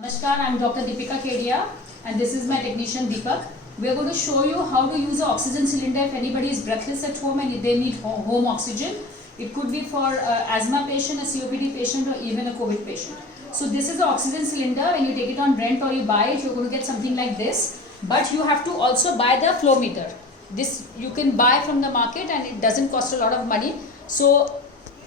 Namaskar, I am Dr. Deepika Kedia and this is my technician Deepak. We are going to show you how to use an oxygen cylinder if anybody is breathless at home and they need home oxygen. It could be for asthma patient, a COPD patient or even a COVID patient. So this is the oxygen cylinder. When you take it on rent or you buy it, you're going to get something like this. But you have to also buy the flow meter. This you can buy from the market and it doesn't cost a lot of money. So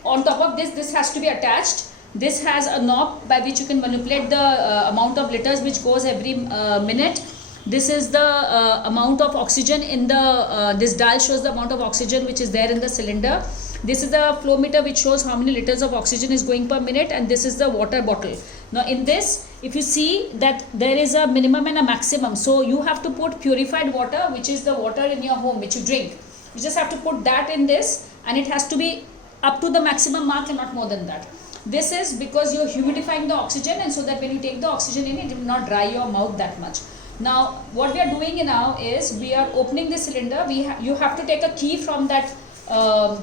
on top of this has to be attached. This has a knob by which you can manipulate the amount of liters which goes every minute. This is the amount of oxygen in the, this dial shows the amount of oxygen which is there in the cylinder. This is the flow meter which shows how many liters of oxygen is going per minute, and this is the water bottle. Now in this, if you see that there is a minimum and a maximum, so you have to put purified water, which is the water in your home which you drink. You just have to put that in this and it has to be up to the maximum mark and not more than that. This is because you're humidifying the oxygen, and so that when you take the oxygen in, it will not dry your mouth that much. Now what we are doing now is we are opening the cylinder. You have to take a key from that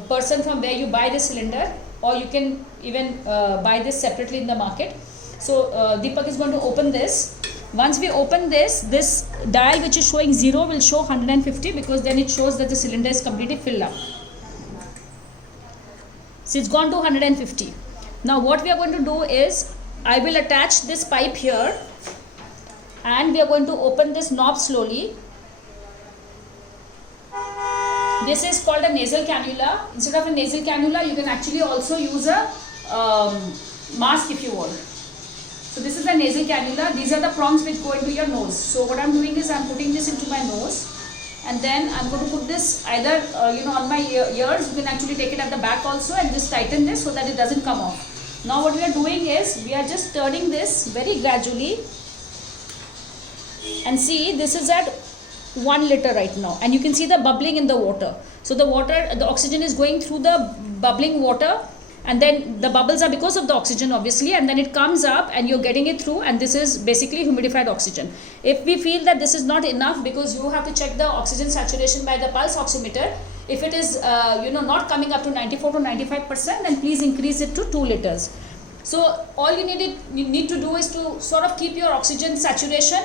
person from where you buy the cylinder, or you can even buy this separately in the market. So Deepak is going to open this. Once we open this dial which is showing 0 will show 150, because then it shows that the cylinder is completely filled up. So it's gone to 150. Now what we are going to do is, I will attach this pipe here and we are going to open this knob slowly. This is called a nasal cannula. Instead of a nasal cannula, you can actually also use a mask if you want. So this is the nasal cannula. These are the prongs which go into your nose. So what I am doing is I am putting this into my nose, and then I am going to put this either on my ears. You can actually take it at the back also and just tighten this so that it doesn't come off. Now what we are doing is we are just turning this very gradually, and see, this is at 1 liter right now, and you can see the bubbling in the water. So the oxygen is going through the bubbling water, and then the bubbles are because of the oxygen obviously, and then it comes up and you're getting it through, and this is basically humidified oxygen. If we feel that this is not enough, because you have to check the oxygen saturation by the pulse oximeter, if it is not coming up to 94 to 95%, then please increase it to 2 liters. So all you need to do is to sort of keep your oxygen saturation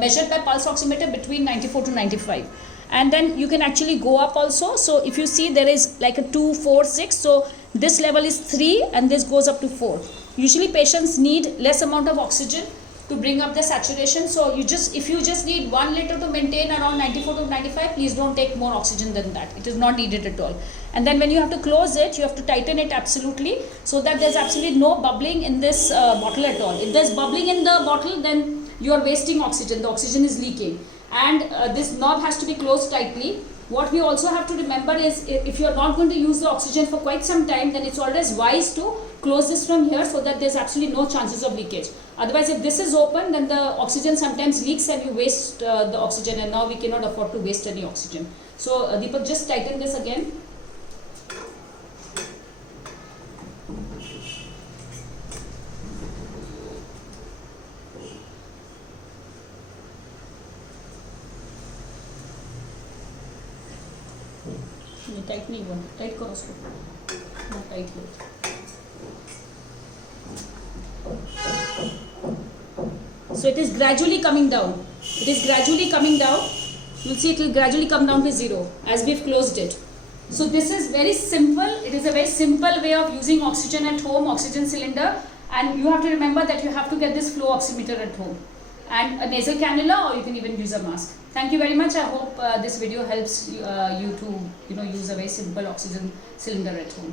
measured by pulse oximeter between 94 to 95, and then you can actually go up also. So if you see, there is like a 2, 4, 6, so this level is 3 and this goes up to 4. Usually patients need less amount of oxygen to bring up the saturation. So if you just need 1 liter to maintain around 94 to 95, please don't take more oxygen than that. It is not needed at all. And then when you have to close it, you have to tighten it absolutely, so that there's absolutely no bubbling in this bottle at all. If there's bubbling in the bottle, then you are wasting oxygen. The oxygen is leaking, and this knob has to be closed tightly. What we also have to remember is, if you are not going to use the oxygen for quite some time, then it's always wise to close this from here, so that there's absolutely no chances of leakage. Otherwise, if this is open, then the oxygen sometimes leaks and you waste the oxygen, and now we cannot afford to waste any oxygen. So Deepak, just tighten this again. Tight नहीं हुआ, tight करो उसको, tight low. So it is gradually coming down. It is gradually coming down. You'll see it will gradually come down to 0 as we've closed it. So this is very simple. It is a very simple way of using oxygen at home, oxygen cylinder, and you have to remember that you have to get this flow oximeter at home, and a nasal cannula, or you can even use a mask. Thank you very much. I hope this video helps you to use a very simple oxygen cylinder at home.